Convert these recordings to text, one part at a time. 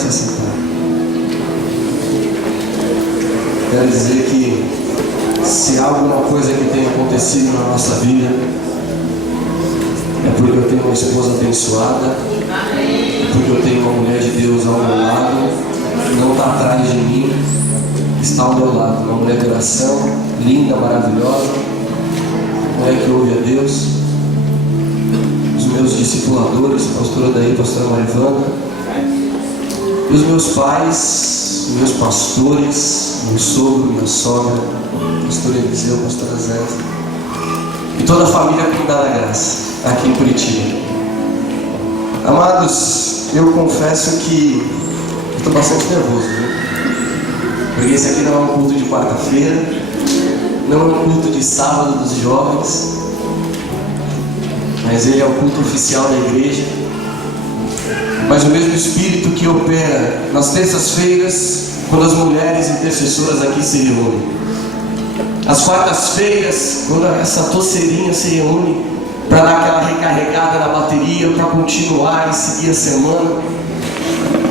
se assentar. Quero dizer que se há alguma coisa que tem acontecido na nossa vida, é porque eu tenho uma esposa abençoada, porque eu tenho uma mulher de Deus ao meu lado, não está atrás de mim, está ao meu lado. Uma mulher de oração, linda, maravilhosa, mulher que ouve a Deus. Os meus discipuladores, pastora Daí, pastora Marivana, e os meus pais, meus pastores, meu sogro, minha sogra, pastor Eliseu, pastora Zézia, e toda a família que me dá na graça, aqui em Curitiba. Amados, eu confesso que estou bastante nervoso, viu? Porque esse aqui não é um culto de quarta-feira, não é um culto de sábado dos jovens, mas ele é o culto oficial da igreja. Mas o mesmo Espírito que opera nas terças-feiras, quando as mulheres intercessoras aqui se reúnem, às quartas-feiras, quando essa torceirinha se reúne para dar aquela recarregada na bateria, para continuar e seguir a semana.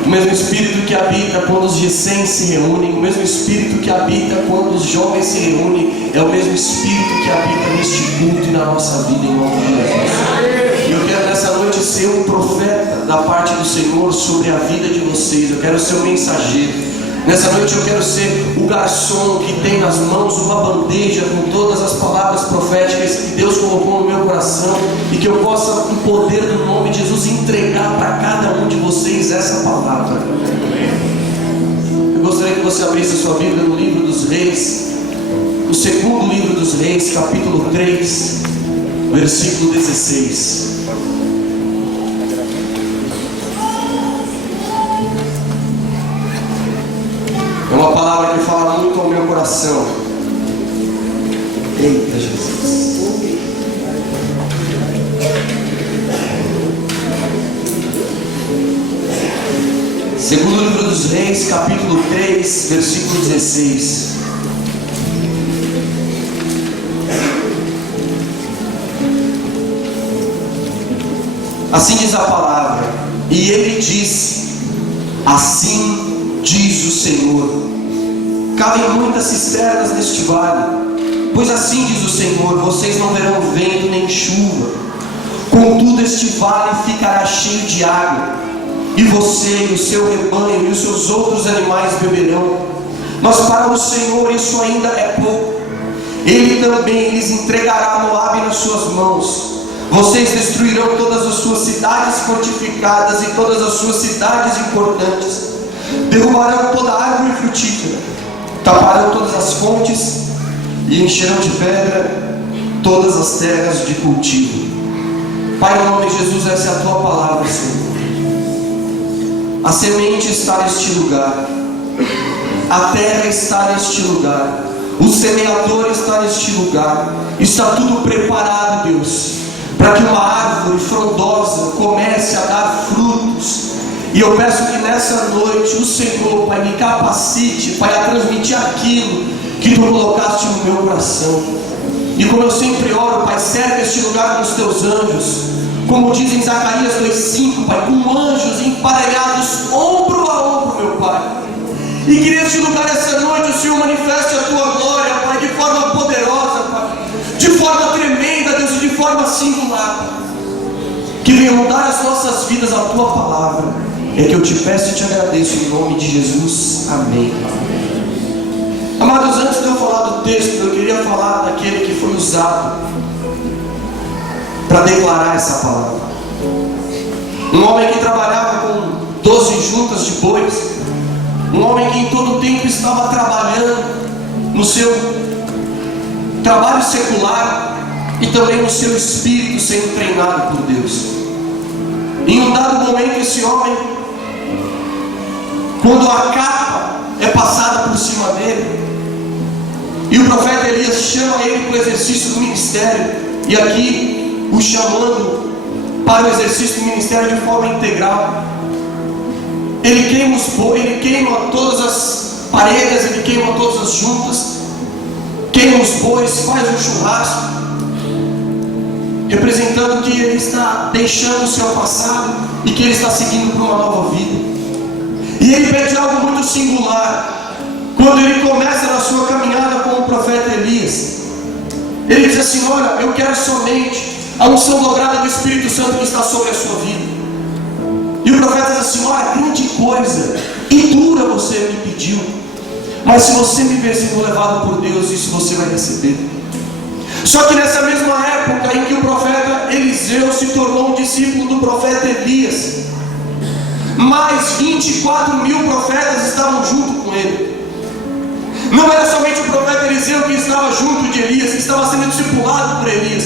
O mesmo Espírito que habita quando os G100 se reúnem, o mesmo Espírito que habita quando os jovens se reúnem, é o mesmo Espírito que habita neste culto e na nossa vida, em nome de Jesus. E eu quero nessa noite ser um profeta da parte do Senhor sobre a vida de vocês. Eu quero ser um mensageiro. Nessa noite eu quero ser o garçom que tem nas mãos uma bandeja com todas as palavras proféticas que Deus colocou no meu coração, e que eu possa, com o poder do nome de Jesus, entregar para cada um de vocês essa palavra. Eu gostaria que você abrisse a sua Bíblia no livro dos Reis, no segundo livro dos Reis, capítulo 3, versículo 16. É uma palavra que fala muito ao meu coração. Eita Jesus. Segundo livro dos Reis, capítulo 3, versículo 16. Assim diz a palavra: e ele disse: assim diz o Senhor, cabem muitas cisternas neste vale, pois assim diz o Senhor, vocês não verão vento nem chuva, contudo este vale ficará cheio de água, e você e o seu rebanho e os seus outros animais beberão. Mas para o Senhor isso ainda é pouco. Ele também lhes entregará Moabe nas suas mãos. Vocês destruirão todas as suas cidades fortificadas e todas as suas cidades importantes. Derrubarão toda a árvore frutífera, taparão todas as fontes e encherão de pedra todas as terras de cultivo. Pai, em nome de Jesus, essa é a tua palavra, Senhor. A semente está neste lugar, a terra está neste lugar, o semeador está neste lugar. Está tudo preparado, Deus, para que uma árvore frondosa comece a dar frutos. E eu peço que nessa noite o Senhor, Pai, me capacite, Pai, a transmitir aquilo que Tu colocaste no meu coração. E como eu sempre oro, Pai, cerca este lugar com os Teus anjos, como diz em Zacarias 2,5, Pai, com anjos emparelhados ombro a ombro, meu Pai. E que neste lugar, essa noite, o Senhor manifeste a Tua glória, Pai, de forma poderosa, Pai, de forma tremenda, Deus, e de forma singular. Que venha mudar as nossas vidas a Tua palavra. É que eu te peço e te agradeço em nome de Jesus. Amém. Amados, antes de eu falar do texto, eu queria falar daquele que foi usado para declarar essa palavra. Um homem que trabalhava com 12 juntas de bois, um homem que em todo o tempo estava trabalhando no seu trabalho secular e também no seu espírito sendo treinado por Deus. Em um dado momento, esse homem, quando a capa é passada por cima dele, e o profeta Elias chama ele para o exercício do ministério, e aqui o chamando para o exercício do ministério de forma integral, ele queima os bois, ele queima todas as paredes, ele queima todas as juntas, queima os bois, faz um churrasco, representando que ele está deixando o seu passado e que ele está seguindo para uma nova vida. E ele pede algo muito singular. Quando ele começa na sua caminhada com o profeta Elias, ele diz assim: olha, eu quero somente a unção dobrada do Espírito Santo que está sobre a sua vida. E o profeta diz assim: olha, grande coisa e dura você me pediu, mas se você me ver sendo levado por Deus, isso você vai receber. Só que nessa mesma época em que o profeta Eliseu se tornou um discípulo do profeta Elias, mais 24.000 profetas estavam junto com ele. Não era somente o profeta Eliseu que estava junto de Elias, que estava sendo discipulado por Elias.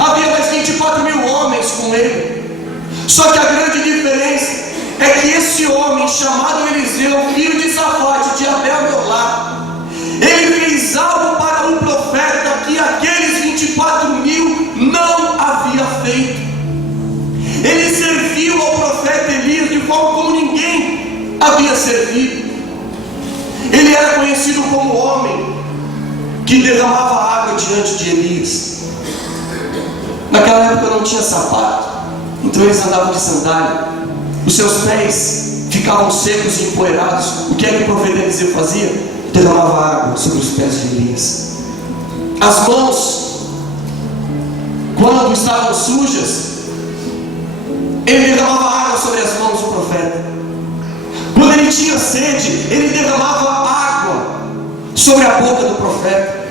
Havia mais 24.000 homens com ele. Só que a grande diferença é que esse homem chamado Eliseu, filho de Safate, de Abel-Meolá, ele fez algo para o profeta que aqueles 24.000 não havia feito. Ele serviu ao profeta Elias de forma como ninguém havia servido. Ele era conhecido como o homem que derramava água diante de Elias. Naquela época não tinha sapato, então eles andavam de sandália. Os seus pés ficavam secos e empoeirados. O que é que o profeta Eliseu fazia? Derramava água sobre os pés de Elias. As mãos, quando estavam sujas, ele derramava água sobre as mãos do profeta. Quando ele tinha sede, ele derramava água sobre a boca do profeta.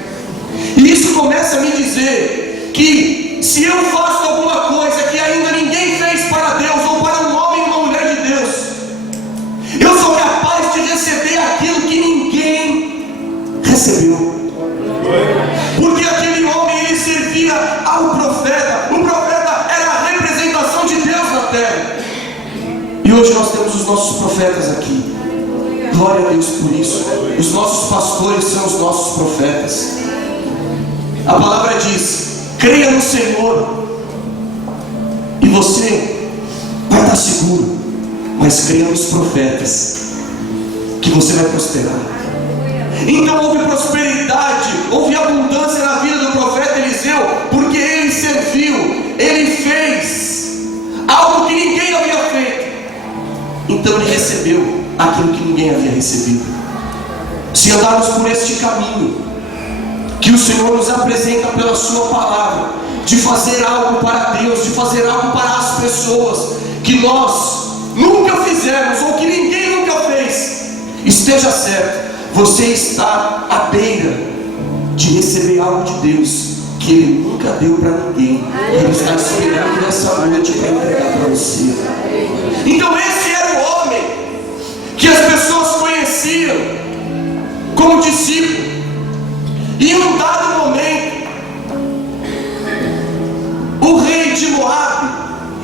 E isso começa a me dizer que se eu faço alguma coisa que ainda ninguém fez para Deus, ou para um homem ou uma mulher de Deus, eu sou capaz de receber aquilo que ninguém recebeu. Porque aquele homem, ele servia ao profeta. O profeta era a representação de Deus na terra. E hoje nós temos os nossos profetas aqui. Glória a Deus por isso. Os nossos pastores são os nossos profetas. A palavra diz: creia no Senhor e você vai estar seguro. Mas creia nos profetas, que você vai prosperar. Então houve prosperidade, houve abundância na vida do profeta Eliseu, porque ele serviu, ele fez algo que ninguém havia feito. Então ele recebeu aquilo que ninguém havia recebido. Se andarmos por este caminho que o Senhor nos apresenta pela sua palavra, de fazer algo para Deus, de fazer algo para as pessoas que nós nunca fizemos, ou que ninguém nunca fez, esteja certo, você está à beira de receber algo de Deus que Ele nunca deu para ninguém. Ele está esperando nessa noite para entregar para você. Então esse era o homem que as pessoas conheciam como discípulo. E em um dado momento, o rei de Moabe,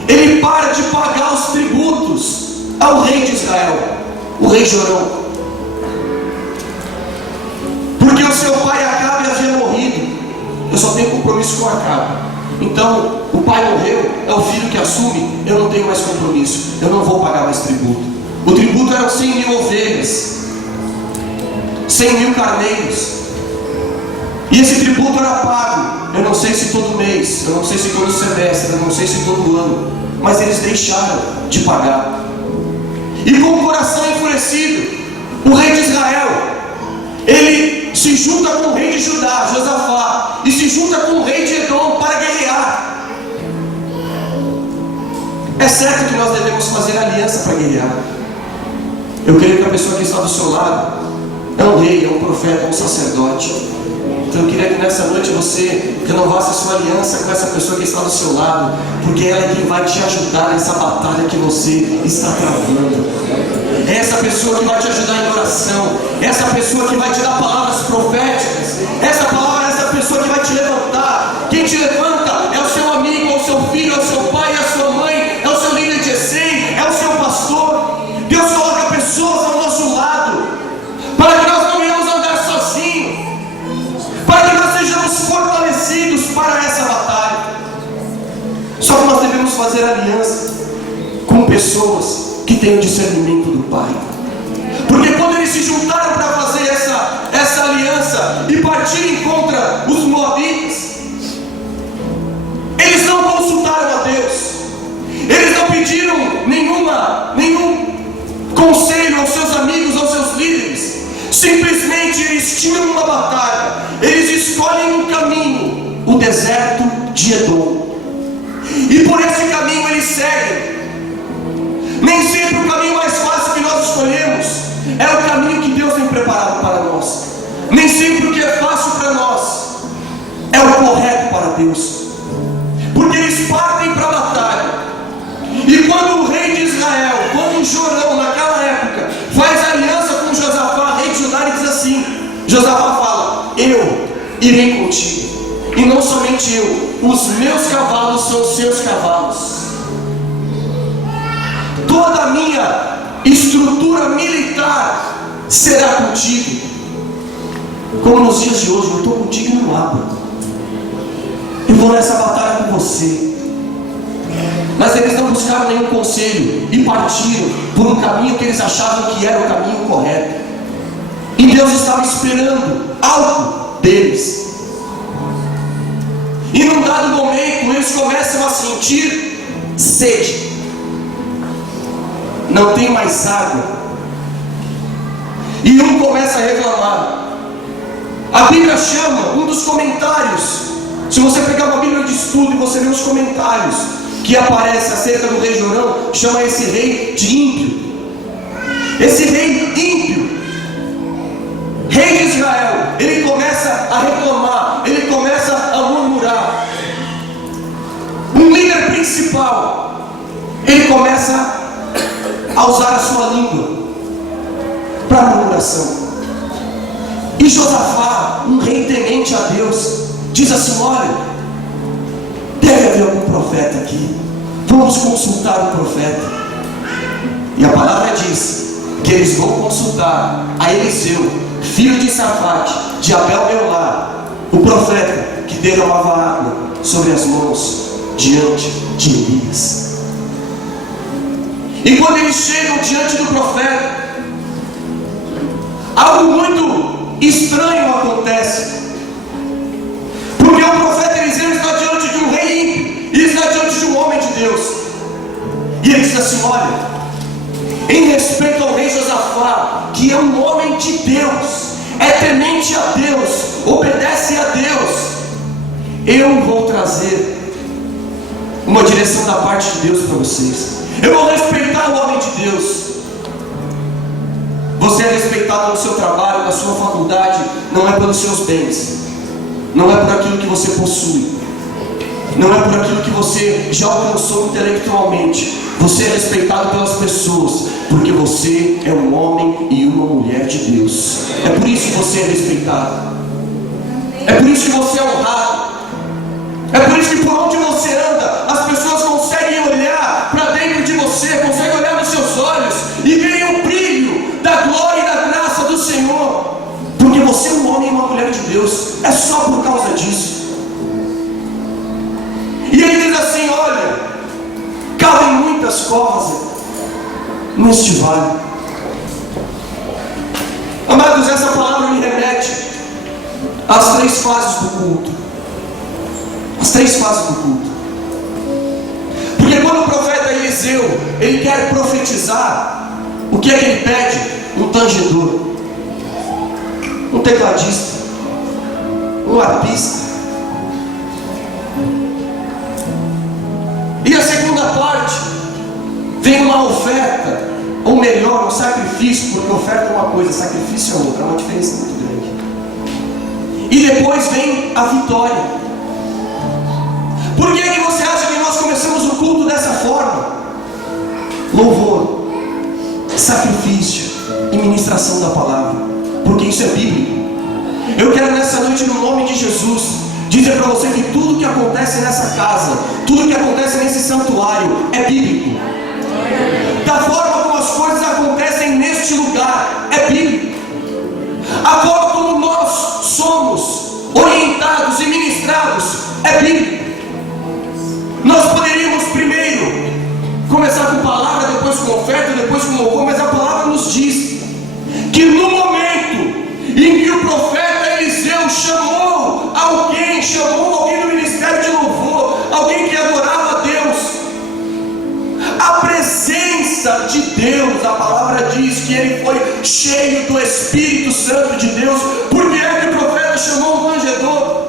ele para de pagar os tributos ao rei de Israel, o rei Jorão, porque o seu pai Acabe havia morrido. Eu só tenho compromisso com Acabe. Então o pai morreu, é o filho que assume. Eu não tenho mais compromisso, eu não vou pagar mais tributo. O tributo eram 100.000 ovelhas, 100.000 carneiros. E esse tributo era pago, eu não sei se todo mês, eu não sei se todo semestre, eu não sei se todo ano, mas eles deixaram de pagar. E com o coração enfurecido, o rei de Israel, ele se junta com o rei de Judá, Josafá, e se junta com o rei de Edom para guerrear. É certo que nós devemos fazer aliança para guerrear. Eu creio que a pessoa que está do seu lado é um rei, é um profeta, é um sacerdote. Então eu queria que nessa noite você renovasse a sua aliança com essa pessoa que está do seu lado, porque ela é quem vai te ajudar nessa batalha que você está travando. É essa pessoa que vai te ajudar em oração, é essa pessoa que vai te dar palavras proféticas, essa palavra é essa pessoa que vai te levantar. Quem te levanta é o seu amigo, é o seu filho, é o seu pai, é a sua mãe, é o seu líder de ECEI, é o seu pastor. Deus coloca pessoas ao nosso lado para que nós não venhamos andar sozinhos, para que nós sejamos fortalecidos para essa batalha. Só que nós devemos fazer aliança com pessoas que têm o discernimento do Pai. Porque quando eles se juntaram para fazer essa aliança e partirem contra os moabitas, eles não consultaram a Deus, eles não pediram nenhum conselho aos seus investindo numa batalha, eles escolhem um caminho, o deserto de Edom. E por esse caminho eles seguem. Nem sempre o caminho mais fácil que nós escolhemos é o caminho que Deus tem preparado para nós. Nem sempre o que é fácil para nós é o correto para Deus. Porque eles partem para a batalha. E quando o rei de Israel, quando Jorão naquela época faz aliança com Josafá, rei de Judá, ele diz assim: Josafá fala: eu irei contigo. E não somente eu, os meus cavalos são os seus cavalos. Toda a minha estrutura militar será contigo. Como nos dias de hoje, eu estou contigo e não abro. Eu vou nessa batalha com você. Mas eles não buscaram nenhum conselho e partiram por um caminho que eles achavam que era o caminho correto. E Deus estava esperando algo deles. E num dado momento eles começam a sentir sede. Não tem mais água. E um começa a reclamar. A Bíblia chama, um dos comentários, se você pegar uma Bíblia de estudo e você ver os comentários que aparece acerca do rei Jorão, chama esse rei de ímpio. Esse rei ímpio, rei de Israel, ele começa a reclamar, ele começa a murmurar. Um líder principal, ele começa a usar a sua língua para murmuração. E Josafá, um rei temente a Deus, diz assim: olha, deve haver algum profeta aqui, vamos consultar o profeta. E a palavra diz que eles vão consultar a Eliseu, filho de Safate, de Abel-Meolá, o profeta que derramava água sobre as mãos diante de Elias. E quando eles chegam diante do profeta, algo muito estranho acontece. Porque o profeta Eliseu está diante de um rei ímpio e está diante de um homem de Deus. E ele diz assim: olha, em respeito ao rei Josafá, que é um homem de Deus, é temente a Deus, obedece a Deus, eu vou trazer uma direção da parte de Deus para vocês. Eu vou respeitar o homem de Deus. Você é respeitado no seu trabalho, na sua faculdade, não é pelos seus bens, não é por aquilo que você possui, não é por aquilo que você já alcançou intelectualmente. Você é respeitado pelas pessoas, porque você é um homem e uma mulher de Deus. É por isso que você é respeitado, é por isso que você é honrado, é por isso que por onde você anda, as pessoas conseguem olhar para dentro de você, conseguem olhar nos seus olhos e verem o brilho da glória e da graça do Senhor, porque você é um homem e uma mulher de Deus. É só por causa disso. E ele diz assim: olha, cabem muitas covas neste vale. Amados, essa palavra me remete às 3 fases do culto. As 3 fases do culto. Porque quando o profeta Eliseu, ele quer profetizar, o que é que ele pede? Um tangedor, um tecladista, um arpista. E a segunda parte vem uma oferta, ou melhor, um sacrifício, porque oferta é uma coisa, sacrifício é outra, é uma diferença muito grande. E depois vem a vitória. Por que você acha que nós começamos o culto dessa forma? Louvor, sacrifício e ministração da palavra, porque isso é bíblico. Eu quero nessa noite, no nome de Jesus, dizer para você que tudo que acontece nessa casa, tudo que acontece nesse santuário é bíblico. Da forma como as coisas acontecem neste lugar é bíblico. A forma como nós somos orientados e ministrados é bíblico. Nós poderíamos primeiro começar com palavra, depois com oferta, depois com louvor, mas a palavra nos diz que no momento em que o profeta Eliseu chamou alguém do ministério de louvor, alguém que adorava a Deus, a presença de Deus, a palavra diz que ele foi cheio do Espírito Santo de Deus, porque profeta chamou um tangedor,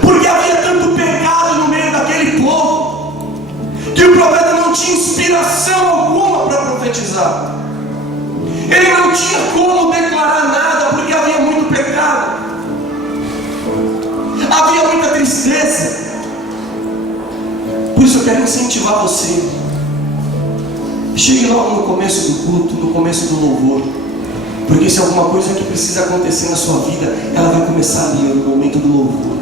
porque havia tanto pecado no meio daquele povo, que o profeta não tinha inspiração alguma para profetizar. Ele não tinha como declarar nada, porque havia muito pecado, havia muita tristeza. Por isso eu quero incentivar você. Chegue logo no começo do culto, no começo do louvor, porque se alguma coisa que precisa acontecer na sua vida, ela vai começar ali no momento do louvor.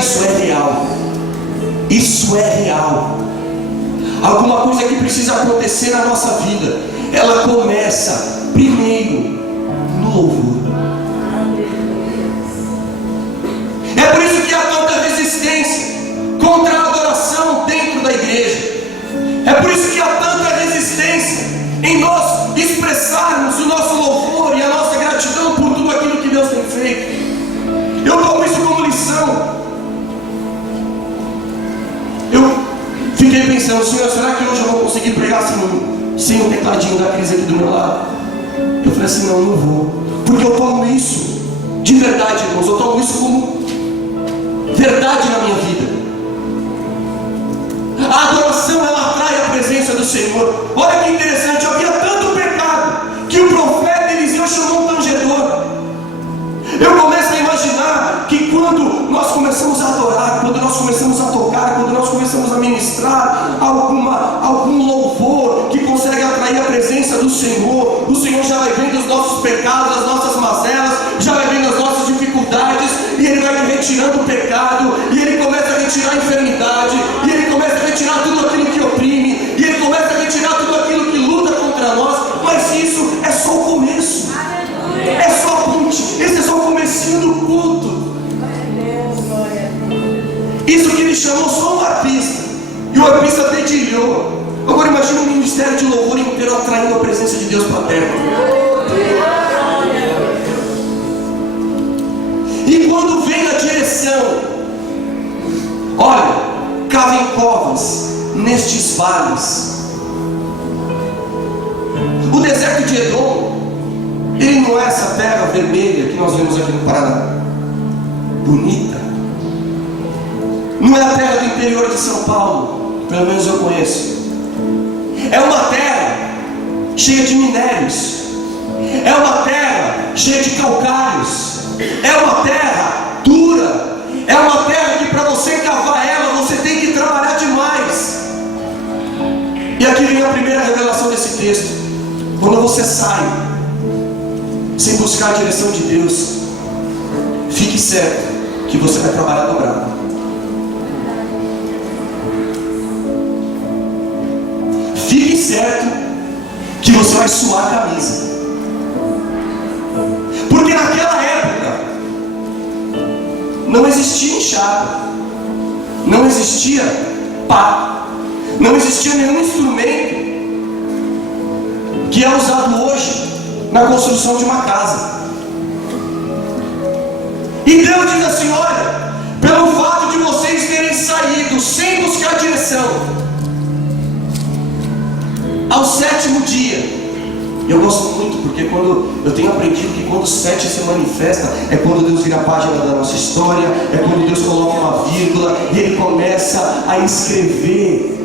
Isso é real. Isso é real. Alguma coisa que precisa acontecer na nossa vida, ela começa primeiro no louvor. É por isso que há tanta resistência contra a adoração dentro da igreja. É por isso que há tanta resistência em nós expressarmos o nosso louvor e a nossa gratidão por tudo aquilo que Deus tem feito. Eu tomo isso como lição. Eu fiquei pensando, Senhor, será que hoje eu vou conseguir pregar sem o tecladinho da Cris aqui do meu lado? Eu falei assim, não vou. Porque eu tomo isso de verdade, irmãos. Eu tomo isso como verdade na minha vida. A adoração, ela atrai a presença do Senhor. Olha que interessante, havia tanto pecado que o profeta Eliseu chamou um tangedor. Eu começo a imaginar que quando nós começamos a adorar, quando nós começamos a tocar, quando nós começamos a ministrar algum louvor que consegue atrair a presença do Senhor, o Senhor já vai vendo os nossos pecados, as nossas mazelas, já vai vendo as nossas dificuldades, e Ele vai retirando o pecado, e Ele começa a retirar a enfermidade, e Ele começa a retirar tudo aquilo que oprime, e Ele começa a retirar tudo aquilo que luta contra nós. Mas isso é só o começo. É só a ponte. Esse é só o comecinho do culto. Isso que Ele chamou só um arpista, e o arpista dedilhou. Agora imagina um ministério de louvor inteiro atraindo a presença de Deus para a terra. E quando vem a direção, olha, cavem covas nestes vales. O deserto de Edom, ele não é essa terra vermelha que nós vemos aqui no Paraná, bonita. Não é a terra do interior de São Paulo, pelo menos eu conheço. É uma terra cheia de minérios, é uma terra cheia de calcários, é uma terra dura, é uma terra que para você cavar ela, você tem que trabalhar demais. E aqui vem a primeira revelação desse texto. Quando você sai sem buscar a direção de Deus, fique certo que você vai trabalhar dobrado. Fique certo que você vai suar a camisa. Porque naquela época não existia enxada, não existia pá, não existia nenhum instrumento que é usado hoje na construção de uma casa. E Deus diz assim: olha, pelo fato de vocês terem saído sem buscar direção, ao sétimo dia, eu gosto muito, porque eu tenho aprendido que quando o 7 se manifesta, é quando Deus vira a página da nossa história, é quando Deus coloca uma vírgula e Ele começa a escrever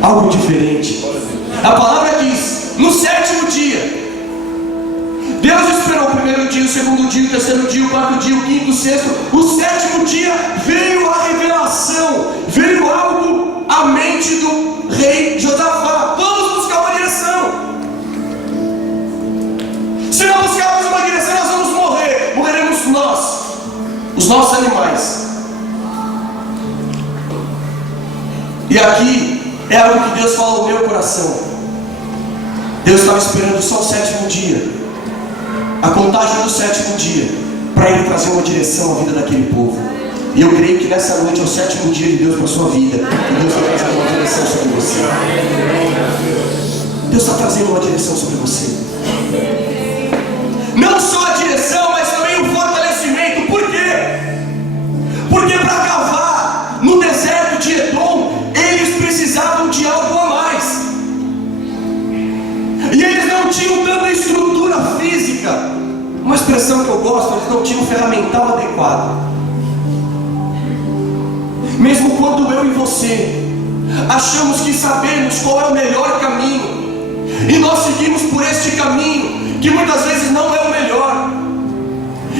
algo diferente. A palavra diz: no sétimo dia, Deus esperou o primeiro dia, o segundo dia, o terceiro dia, o quarto dia, o quinto, o sexto. O sétimo dia veio a revelação, veio algo à mente do rei Josafá. Vamos buscar uma direção. Se não buscarmos uma direção, nós vamos morrer. Morreremos nós, os nossos animais. E aqui é algo que Deus fala no meu coração. Deus estava esperando só o sétimo dia, a contagem do sétimo dia, para Ele trazer uma direção à vida daquele povo. E eu creio que nessa noite é o sétimo dia de Deus para a sua vida. E Deus vai trazer uma direção sobre você. Deus está trazendo uma direção sobre você. Não só a direção, mas também o fortalecimento. Por quê? Porque para cavar no deserto de Edom, eles precisavam de algo a mais. E eles não tinham tanta estrutura física, mas expressão que eu gosto, eles não tinham um ferramental adequado. Mesmo quando eu e você achamos que sabemos qual é o melhor caminho, e nós seguimos por este caminho, que muitas vezes não é o melhor,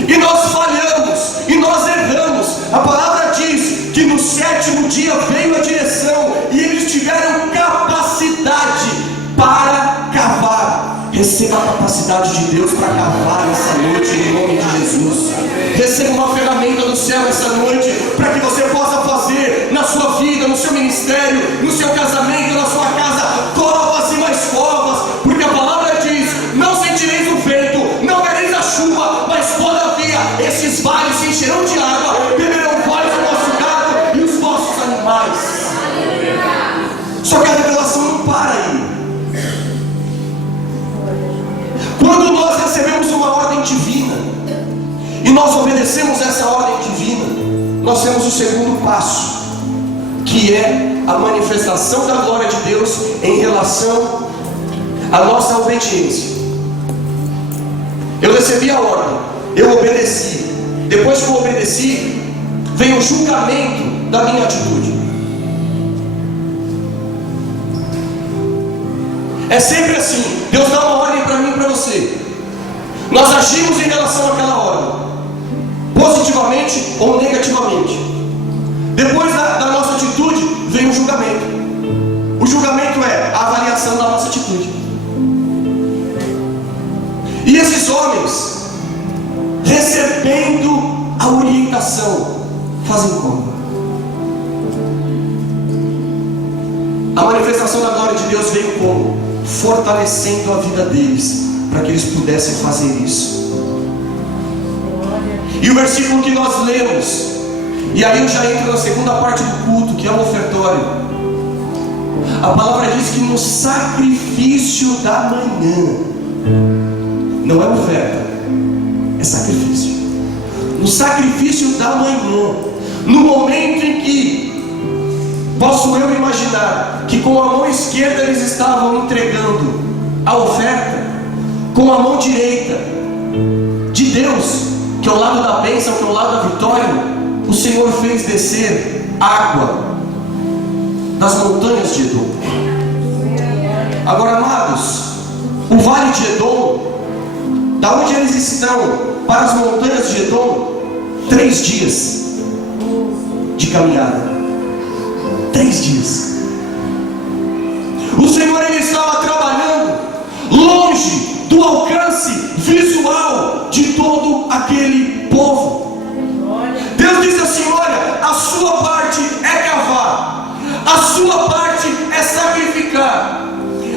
e nós falhamos, e nós erramos. A palavra diz que no sétimo dia veio a direção, e eles tiveram capacidade para cavar. Receba a capacidade de Deus para cavar essa noite, em nome de Jesus. Receba uma ferramenta do céu essa noite, para que você possa fazer na sua vida, no seu ministério, no seu casamento, na sua casa, covas e mais covas, porque a palavra diz: não sentireis o vento, não vereis a chuva, mas todavia esses vales se encherão de água, beberão vós o vosso gado e os vossos animais. Só que a revelação não para aí. Quando nós recebemos uma ordem divina e nós obedecemos essa ordem divina, nós temos o segundo passo, que é a manifestação da glória de Deus em relação à nossa obediência. Eu recebi a ordem, eu obedeci. Depois que eu obedeci, vem o julgamento da minha atitude. É sempre assim. Deus dá uma ordem para mim e para você. Nós agimos em relação àquela ordem, positivamente ou negativamente. Depois da nossa atitude, vem o julgamento. O julgamento é a avaliação da nossa atitude. E esses homens, recebendo a orientação, fazem como? A manifestação da glória de Deus veio como? Fortalecendo a vida deles, para que eles pudessem fazer isso. E o versículo que nós lemos, e aí eu já entro na segunda parte do culto, que é o ofertório. A palavra diz que no sacrifício da manhã, não é oferta, é sacrifício. No sacrifício da manhã, no momento em que posso eu imaginar que com a mão esquerda eles estavam entregando a oferta, com a mão direita de Deus, que é o lado da bênção, que é o lado da vitória, o Senhor fez descer água das montanhas de Edom. Agora, amados, o vale de Edom, da onde eles estão para as montanhas de Edom, 3 dias de caminhada. 3 dias. O Senhor, ele estava trabalhando longe do alcance visual de todo aquele povo. Deus disse assim: olha, a sua parte é cavar, a sua parte é sacrificar,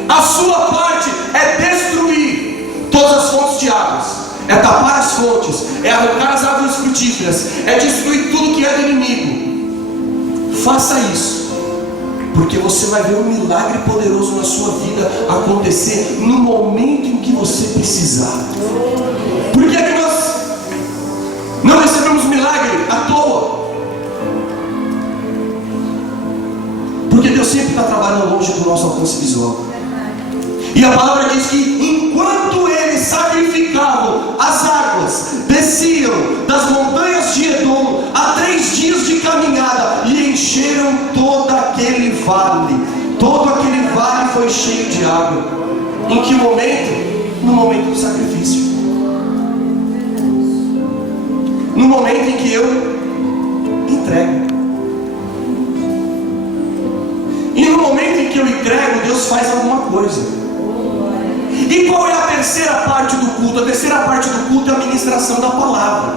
a sua parte é destruir todas as fontes de águas, é tapar as fontes, é arrancar as árvores frutíferas, é destruir tudo que é do inimigo. Faça isso, porque você vai ver um milagre poderoso na sua vida acontecer no momento em que você precisar. Por que é que nós não recebemos milagre à toa? Porque Deus sempre está trabalhando longe do nosso alcance visual. E a palavra diz que enquanto eles sacrificavam, as águas desciam das montanhas de Edom a 3 dias de caminhada e encheram todo aquele vale. Todo aquele vale foi cheio de água. Em que momento? No momento do sacrifício. No momento em que eu entrego. E no momento em que eu entrego, Deus faz alguma coisa. E qual é a terceira parte do culto? A terceira parte do culto é a ministração da palavra.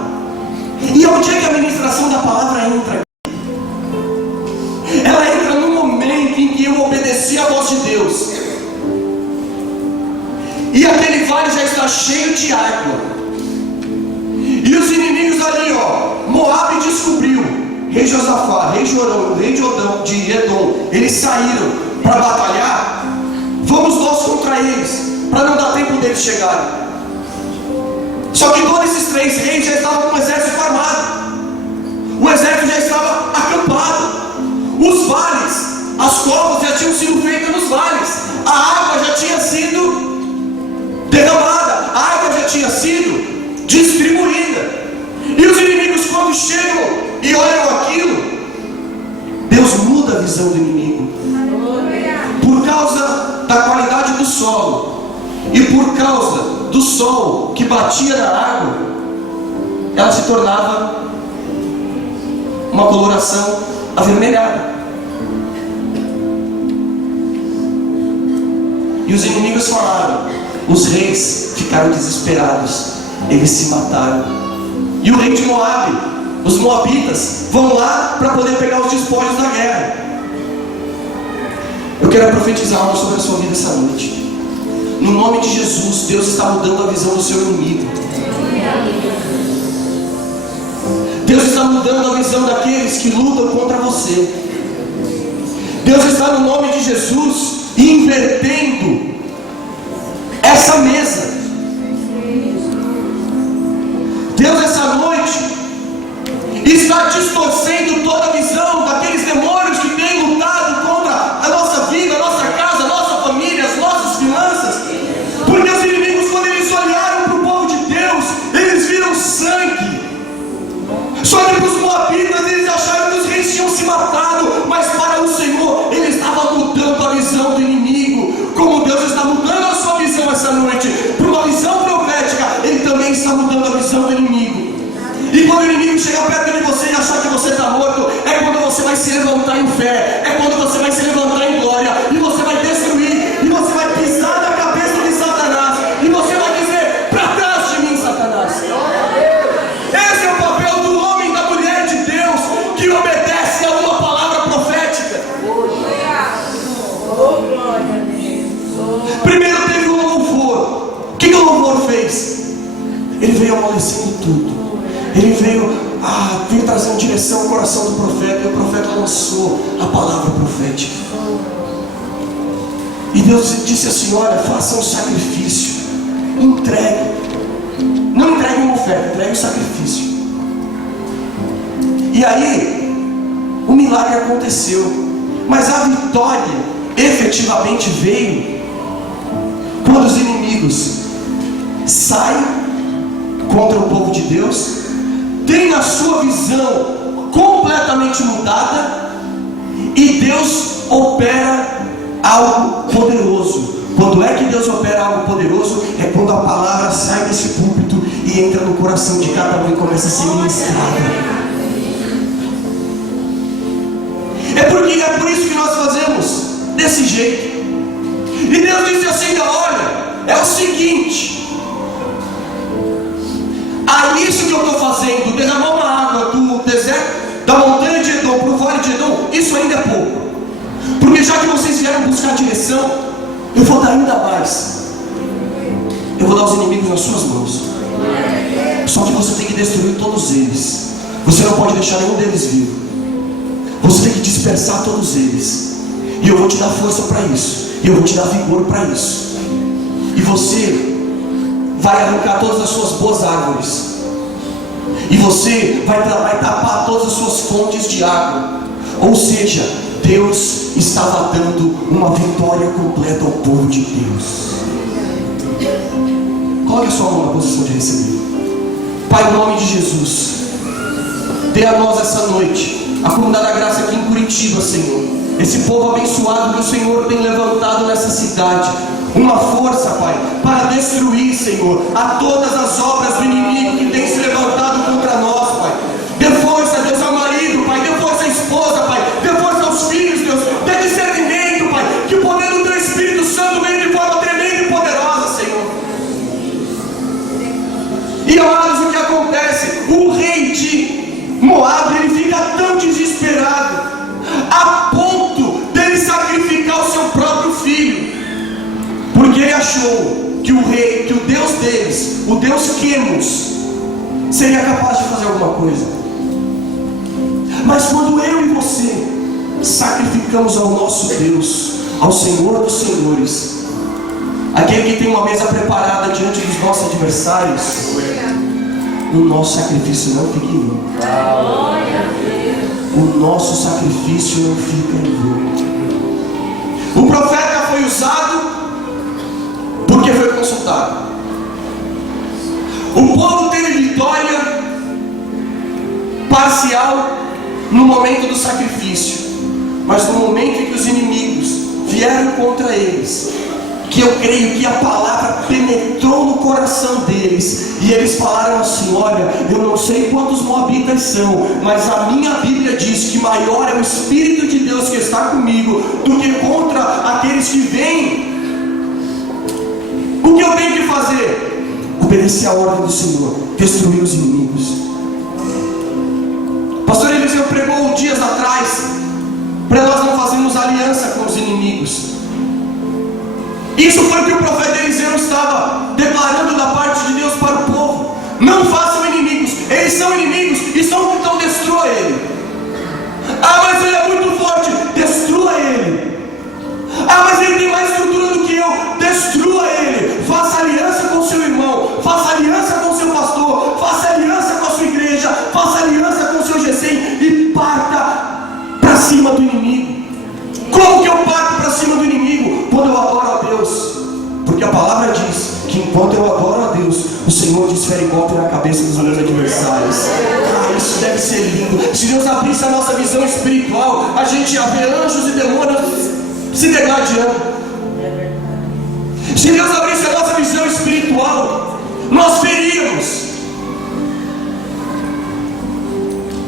E onde é que a ministração da palavra entra? Ela entra no momento em que eu obedeci à voz de Deus, e aquele vale já está cheio de água, e os inimigos ali, Moabe descobriu, rei Josafá, rei Jorão, rei de Edom, eles saíram para batalhar. Vamos nós contra eles, para não dar tempo deles chegarem. Só que todos esses 3 reis já estavam com o exército armado, o exército já estava acampado, os vales, as covas já tinham sido feitas nos vales, a água já tinha sido derramada, a água já tinha sido distribuída. visão do inimigo. Por causa da qualidade do solo e por causa do sol que batia na água, ela se tornava uma coloração avermelhada. E os inimigos falaram, os reis ficaram desesperados, eles se mataram. E o rei de Moabe, os moabitas, vão lá para poder pegar os despojos da guerra. Eu quero profetizar algo sobre a sua vida essa noite. No nome de Jesus, Deus está mudando a visão do seu inimigo. Deus está mudando a visão daqueles que lutam contra você. Deus está, no nome de Jesus, invertendo essa mesa. Deus, essa noite, está distorcendo toda a visão daqueles demônios que têm lutado contra a nossa vida, a nossa casa, a nossa família, as nossas finanças. Porque os inimigos, quando eles olharam para o povo de Deus, eles viram sangue. Só que para os moabitas, eles acharam que os reis tinham se matado, mas para o Senhor, Ele estava mudando a visão do inimigo. Como Deus está mudando a sua visão essa noite para uma visão profética, Ele também está mudando a visão do inimigo. E quando o inimigo chegar perto de você e achar que você está morto, é quando você vai se levantar em fé, é quando você vai se levantar em glória, e você vai destruir, e você vai pisar na cabeça de Satanás, e você vai dizer, para trás de mim, Satanás. Esse é o papel do homem e da mulher de Deus, que obedece a uma palavra profética. Primeiro teve o louvor. O que o louvor fez? Ele veio amolecendo tudo. Ele veio trazendo direção ao coração do profeta, e o profeta lançou a palavra profética. E Deus disse assim, olha, faça um sacrifício, entregue. Não entregue uma oferta, entregue um sacrifício. E aí, o milagre aconteceu. Mas a vitória efetivamente veio quando os inimigos saem contra o povo de Deus, tem a sua visão completamente mudada, e Deus opera algo poderoso. Quando é que Deus opera algo poderoso? É quando a palavra sai desse púlpito e entra no coração de cada um e começa a ser ministrada. É por isso que nós fazemos desse jeito. E Deus disse assim, olha, é o seguinte, isso que eu estou fazendo, derramar uma água do deserto, da montanha de Edom para o vale de Edom, isso ainda é pouco. Porque já que vocês vieram buscar direção, eu vou dar ainda mais. Eu vou dar os inimigos nas suas mãos. Só que você tem que destruir todos eles. Você não pode deixar nenhum deles vivo. Você tem que dispersar todos eles. E eu vou te dar força para isso. E eu vou te dar vigor para isso. E você vai arrancar todas as suas boas árvores. E você vai tapar todas as suas fontes de água. Ou seja, Deus estava dando uma vitória completa ao povo de Deus. Coloque a sua mão na posição de receber. Pai, em nome de Jesus, dê a nós essa noite a comunidade da graça aqui em Curitiba, Senhor, esse povo abençoado que o Senhor tem levantado nessa cidade, uma força, Pai, para destruir, Senhor, a todas as obras do inimigo que tem se levantado contra nós, Pai. Dê força, Deus, ao marido, Pai, dê força à esposa, Pai, dê força aos filhos, Deus, dê discernimento, Pai, que o poder do Teu Espírito Santo venha de forma tremenda e poderosa, Senhor. E amados, o que acontece? O rei de Moabe, ele fica tão desesperado a ponto dele sacrificar o seu próprio filho, porque ele achou que o rei, que o Deus deles, o Deus Quemos, seria capaz de fazer alguma coisa. Mas quando eu e você sacrificamos ao nosso Deus, ao Senhor dos Senhores, aquele que tem uma mesa preparada diante dos nossos adversários, o nosso sacrifício não fica em vão. O nosso sacrifício não fica em vão. O profeta foi usado porque foi consultado. O povo teve vitória parcial no momento do sacrifício, Mas no momento em que os inimigos vieram contra eles, que eu creio que a palavra penetrou no coração deles, e eles falaram assim: olha, eu não sei quantos moabitas são, mas a minha Bíblia diz que maior é o Espírito de Deus que está comigo do que contra aqueles que vêm. O que eu tenho que fazer? Obedecer a ordem do Senhor, destruir os inimigos. Pastor Eliseu pregou dias atrás para nós não fazermos aliança com os inimigos. Isso foi o que o profeta Eliseu estava declarando da parte de Deus para o povo: não façam inimigos, eles são inimigos e então destrua ele. Ah, mas ele é muito forte, destrua ele. Ah, mas ele tem mais estrutura do que eu, destrua ele. Faça aliança com seu irmão, faça aliança com seu pastor, faça aliança com a sua igreja, faça aliança com o seu GC e parta para cima do inimigo. Como que eu parto para cima do inimigo? Quando eu adoro a Deus. Porque a palavra diz que enquanto eu adoro a Deus, o Senhor desfere golpe na cabeça dos meus adversários. Ah, isso deve ser lindo. Se Deus abrisse a nossa visão espiritual, a gente ia ver anjos e demônios se degladiando. Se Deus abrisse a nossa visão espiritual, nós veríamos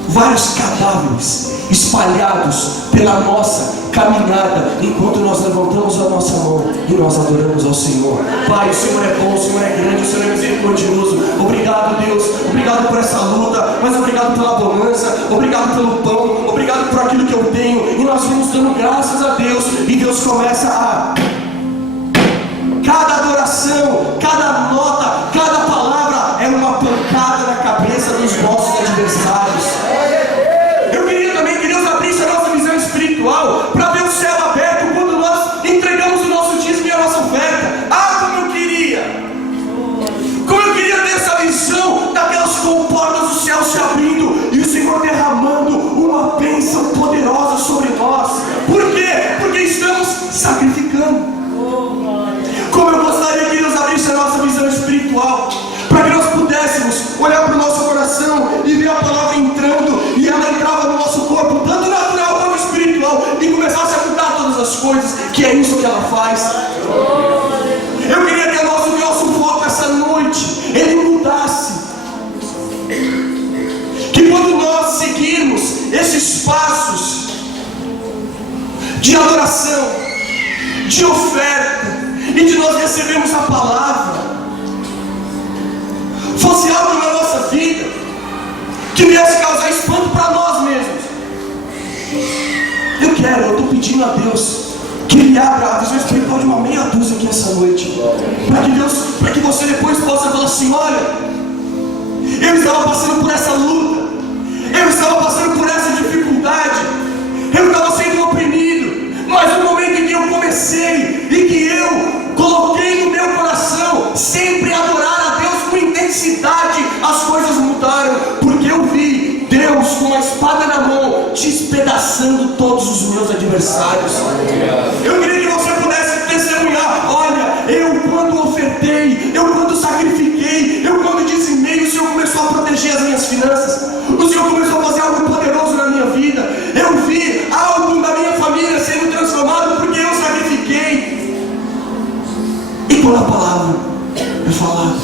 vários cadáveres espalhados pela nossa caminhada, enquanto nós levantamos a nossa mão e nós adoramos ao Senhor. Pai, o Senhor é bom, o Senhor é grande, o Senhor é misericordioso. Obrigado, Deus, obrigado por essa luta, mas obrigado pela bonança, obrigado pelo pão, obrigado por aquilo que eu tenho. E nós vamos dando graças a Deus, e Deus começa a... cada adoração, cada nota, cada palavra é uma pancada na cabeça dos nossos adversários. Eu queria também que Deus abrisse a nossa visão espiritual para ver o céu aberto quando nós entregamos o nosso dízimo e a nossa oferta. Ah, como eu queria! Como eu queria ter essa visão daquelas comportas do céu se abrindo e o Senhor derramando uma bênção poderosa sobre nós. Por quê? Porque estamos sacrificando. Como eu gostaria que Deus abrisse a nossa visão espiritual, para que nós pudéssemos olhar para o nosso coração e ver a palavra entrando, e ela entrava no nosso corpo, tanto natural como espiritual, e começasse a mudar todas as coisas, que é isso que ela faz. Eu queria que o nosso foco essa noite, ele mudasse. Que quando nós seguirmos esses passos de adoração, de oferta, e de nós recebermos a palavra, fosse algo na nossa vida que viesse causar espanto para nós mesmos. Eu estou pedindo a Deus que Ele abra a visão espiritual de uma meia dúzia aqui essa noite, para que você depois possa falar assim: olha, eu estava passando por essa luta, eu estava passando por essa dificuldade, eu estava sendo oprimido, mas no momento em que eu comecei e que eu coloquei no meu coração sempre adorar a Deus com intensidade, as coisas mudaram, porque eu vi Deus com uma espada na mão despedaçando todos os meus adversários. Eu queria que você pudesse testemunhar: olha, eu quando ofertei, eu quando sacrifiquei, eu quando dizimei, o Senhor começou a proteger as minhas finanças, o Senhor começou a fazer algo poderoso na minha vida. Eu vi algo da minha família sendo transformado porque eu sacrifiquei. E quando a palavra é falada,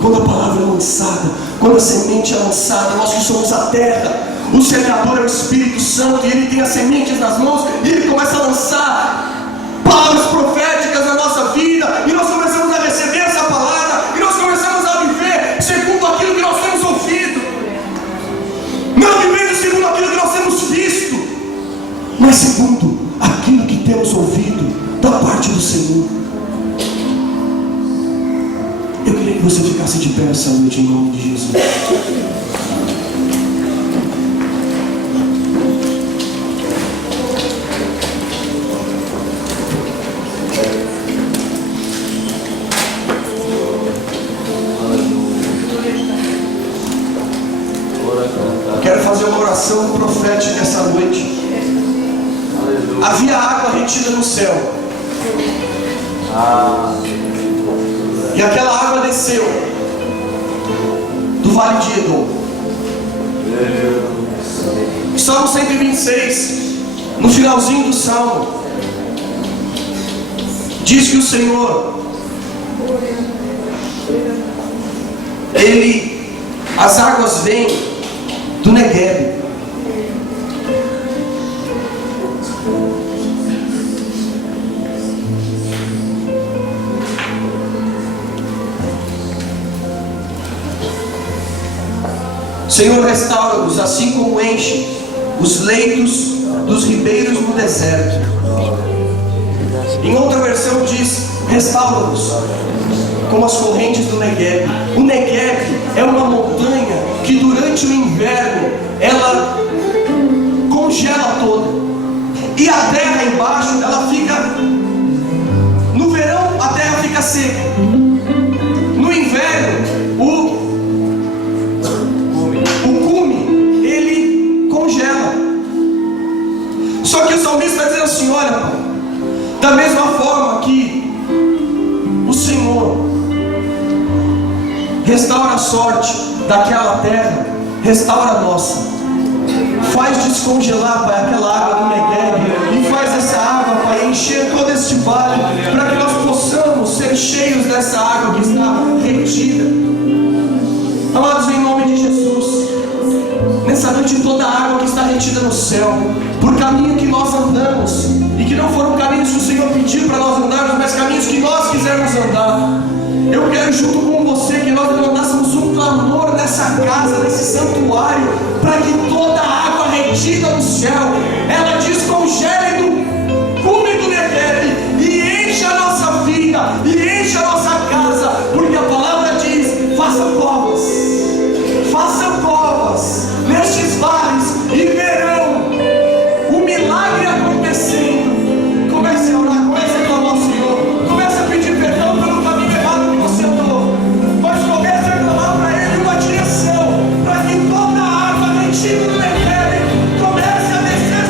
quando a palavra é lançada, quando a semente é lançada, nós que somos a terra, o semeador é o Espírito Santo, e ele tem as sementes nas mãos, e ele começa a lançar palavras proféticas na nossa vida, e nós começamos a receber essa palavra, e nós começamos a viver segundo aquilo que nós temos ouvido, não vivendo segundo aquilo que nós temos visto, mas segundo aquilo que temos ouvido da parte do Senhor. Eu queria que você ficasse de pé essa noite em nome de Jesus. Quero fazer uma oração profética essa noite. Havia água retida no céu. E aquela água desceu do vale de Edom. Salmo 126, no final finalzinho do Salmo, diz que o Senhor, as águas vêm do Negueb. O Senhor restaura-nos, assim como enche os leitos dos ribeiros no deserto. Em outra versão diz: restaura-nos como as correntes do Negueb. O Negueb é uma montanha que durante o inverno ela congela toda, e a terra embaixo ela fica, no verão a terra fica seca, no inverno o cume ele congela. Só que o salmista está dizendo assim: olha, Pai, da mesma forma que o Senhor restaura a sorte daquela terra, restaura a nossa. Faz descongelar, Pai, aquela água do Negueb, e faz essa água, Pai, encher todo este vale, para que nós possamos ser cheios dessa água que está retida. Amados, em nome de Jesus, nessa noite toda a água que está retida no céu, por caminho que nós andamos, e que não foram caminhos que o Senhor pediu para nós andarmos, mas caminhos que nós quisermos andar, eu quero junto com você que nós levantássemos um clamor nessa casa, nesse santuário, para que toda a água retida no céu, ela descongele do cume do Negueb e enche a nossa vida, e enche a nossa casa, porque a palavra diz: façam covas nestes vales e verão o milagre acontecendo. Comece a orar, comece a clamar ao Senhor, comece a pedir perdão pelo caminho errado que você andou, mas comece a clamar para Ele uma direção, para que toda a água retida do Negueb comece a descer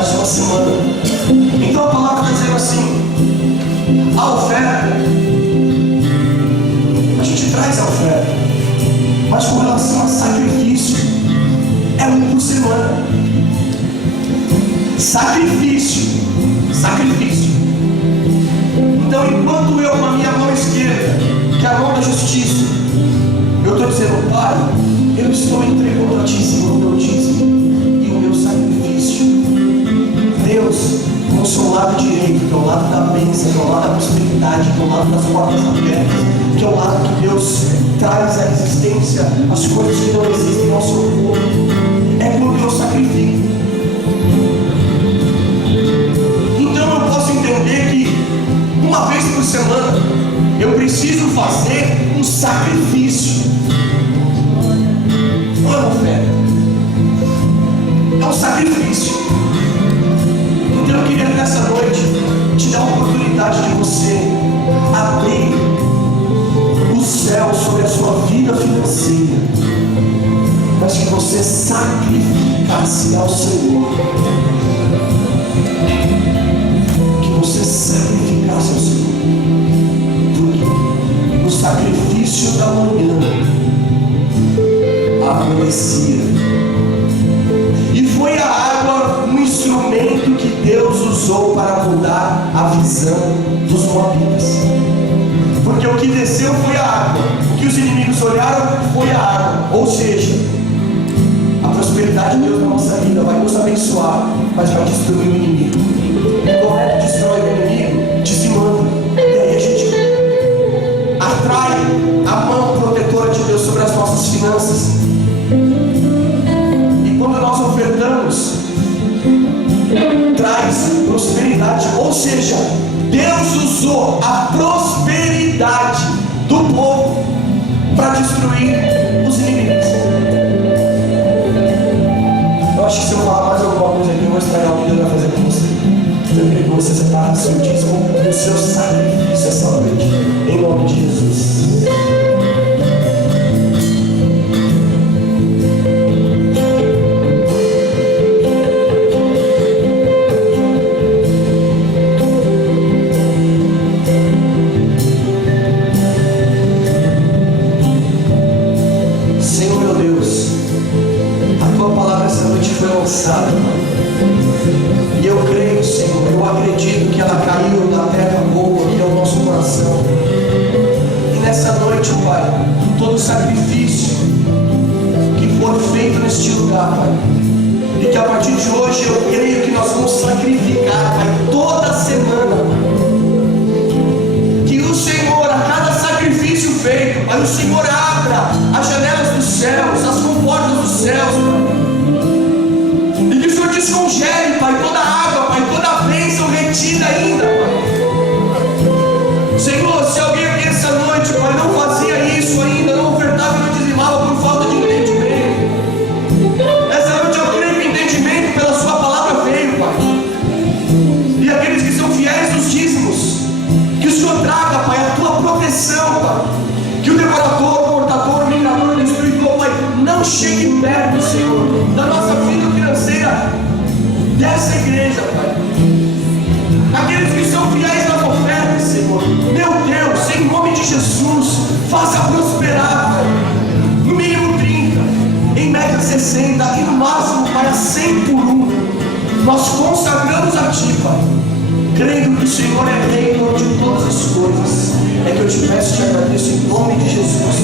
mais uma semana. Então a palavra está dizendo assim: a oferta, a gente traz a oferta, mas com relação a sacrifício, é um por semana. Sacrifício. Então, enquanto eu, com a minha mão esquerda, que é a mão da justiça, eu estou dizendo: Pai, eu estou entregando a Ti, Senhor, o meu dízimo e o meu sacrifício. Deus, com o seu lado direito, que é o lado da bênção, que é o lado da prosperidade, que é o lado das portas abertas, que é o lado que Deus traz à existência as coisas que não existem ao seu povo, é quando eu sacrifico. Então eu posso entender que uma vez por semana eu preciso fazer um sacrifício. Não é uma oferta, é um sacrifício. Então eu queria nessa noite te dar a oportunidade de você abrir o céu sobre a sua vida financeira, mas que você sacrificasse ao Senhor. Que você sacrificasse ao Senhor. Porque o sacrifício da manhã amanhecia. E foi a água um instrumento que Deus usou para mudar a visão dos moabitas. Porque o que desceu foi a água, o que os inimigos olharam foi a água. Ou seja, a prosperidade de Deus na nossa vida vai nos abençoar, mas vai destruir o inimigo. E como é que destrói o inimigo? Dizimando. E aí a gente atrai a mão protetora de Deus sobre as nossas finanças. E quando nós ofertamos, traz prosperidade. Ou seja, Deus usou a prosperidade do povo para destruir os inimigos. Eu acho que se eu falar mais alguma coisa aqui, eu vou estragar o que Deus vai fazer com você. Eu queria que você separe o seu dízimo e o seu sacrifício essa noite, em nome de Jesus. E eu creio, Senhor, eu acredito que ela caiu na terra boa, que é o nosso coração. E nessa noite, Pai, todo sacrifício que for feito neste lugar, Pai, e que a partir de hoje eu creio que nós vamos sacrificar, Pai, toda semana, que o Senhor, a cada sacrifício feito, Pai, o Senhor abra as janelas dos céus, as comportas dos céus, Pai. Descongele, Pai, toda a água, Pai, toda a bênção retida ainda, Pai. Senhor, se alguém aqui essa noite, Pai, não fazia isso ainda, não ofertava e não dizimava por falta de entendimento, essa noite eu creio que o entendimento pela sua palavra veio, Pai. E aqueles que são fiéis dos dízimos, que o Senhor traga, Pai, a tua proteção, Pai. Que o devorador, o cortador, o minerador, o destruidor, Pai, não chegue perto, Senhor, da nossa vida financeira, dessa igreja, Pai. Aqueles que são fiéis nas ofertas, Senhor, meu Deus, em nome de Jesus, faça prosperar, Pai. No mínimo 30, em média 60, e no máximo, Pai, a 100 por 1. Nós consagramos a Ti, Pai, crendo que o Senhor é rei de todas as coisas. É que eu te peço e te agradeço em nome de Jesus.